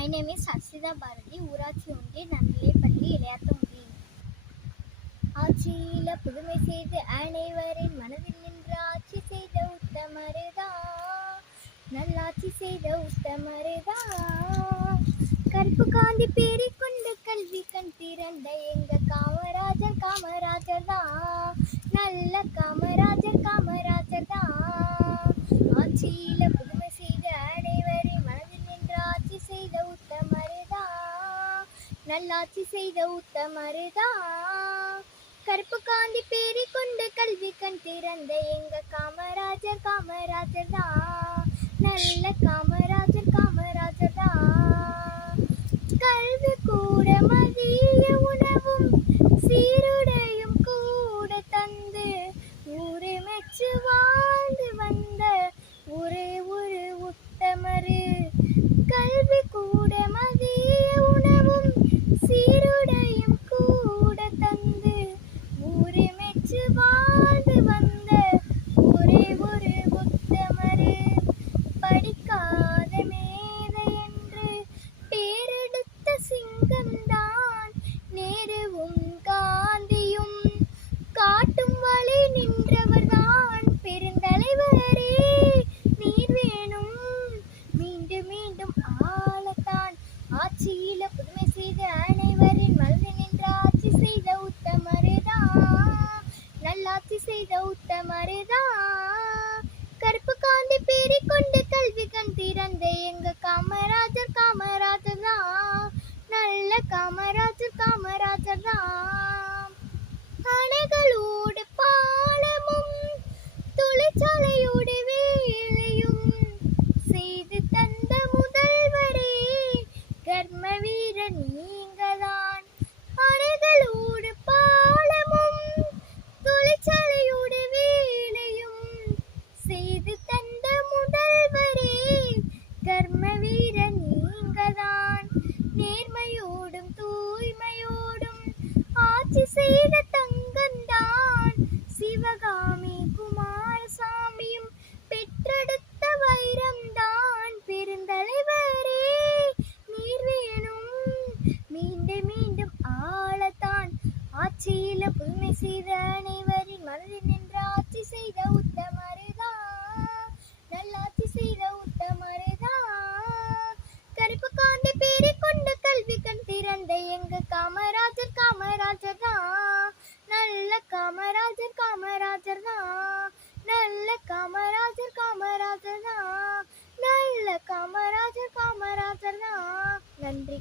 My name is Saksida Bharati, ஊராட்சி ஒன்றிய நடுநிலைப்பள்ளி இளையாத்தங்குடி. ஆட்சியில புதுமை செய்து அனைவரின் மனதில் நின்று ஆட்சி செய்த உத்தமருதா, நல்லாட்சி செய்த உத்தமருதா. கருப்பு காந்தி பேரிக்கொண்டு கல்வி கண் திறந்த எங்க காமராஜர் காமராஜர் தான், நல்ல காமராஜர் காமராஜர் தான். ஆட்சியில புதுமை செய்த அனைவரின் மனதில் நின்று ஆட்சி செய்த உத்தமருதா, நல்லாட்சி செய்த உத்தமருதா. கருப்பு காந்தி பேரிக்கொண்டு கல்வி கண் திறந்த எங்க காமராஜர் காமராஜர் தான், நல்ல காமராஜர் காமராஜர் தான். கல்வி கூட மதிய உணவும் சீருடையும் கூட தந்து ஊரை மெச்சு வாழ்ந்து வந்த ஒரே ஒரு உத்தமரு. கல்வி கூட மதிய உணவும் சீருடையும் கூட தந்து ஊரை மெச்சு வாழ்ந்து வந்த ஒரே ஒரு உத்தமரு. படிக்காத மேதை என்று பேரெடுத்த சிங்கம்தான் நேருவும் காந்தியும், காட்டும் வழி நின்றவர்தான் பெருந்தலைவரே. நீர் வேணும் மீண்டும் மீண்டும் ஆளத்தான், ஆட்சியில புதுமை செய்த அனைவரின் மனதில் நின்று ஆட்சி செய்த உத்தமருதான், நல்லாட்சி செய்த உத்தமருதான். கருப்பு காந்தி பேரிக்கொண்டு கல்வி கண் திறந்த எங்க காமராஜர் காமராஜர் தான், நல்ல காமராஜர் காமராஜர் தான். அணைகளோடு பாலமும் தொழிற்சாலையோடு வேலையும் செய்து தந்த முதல்வரே, கர்ம வீரர் நீங்கதான். அணைகளோடு பாலமும் தொழிற்சாலையோடு வேலையும் செய்து தந்த முதல்வரே, கர்ம வீரர் நீங்கதான். நேர்மையோடும் தூய்மையோடும் ஆட்சி செய்த தங்கந்தான் சிவகாமி குமாரசாமியும் பெற்றெடுத்த வைரம்தான் பெருந்தலைவரே. நீர் வேணும் மீண்டும் மீண்டும் ஆளத்தான், ஆட்சியில புதுமை செய்த அனைவரின் மனதில் நின்று ஆட்சி செய்த உத்தமருதான், நல்லாட்சி செய்த உத்தமருதான். கருப்பு காந்தி பேரிக்கொண்டு கல்வி கண் திறந்த எங்க காமராஜர் காமராஜர் தான், நல்ல காமராஜர் காமராஜர் தான், நல்ல காமராஜர் காமராஜர் தான், நல்ல காமராஜர் காமராஜர் தான். நன்றி.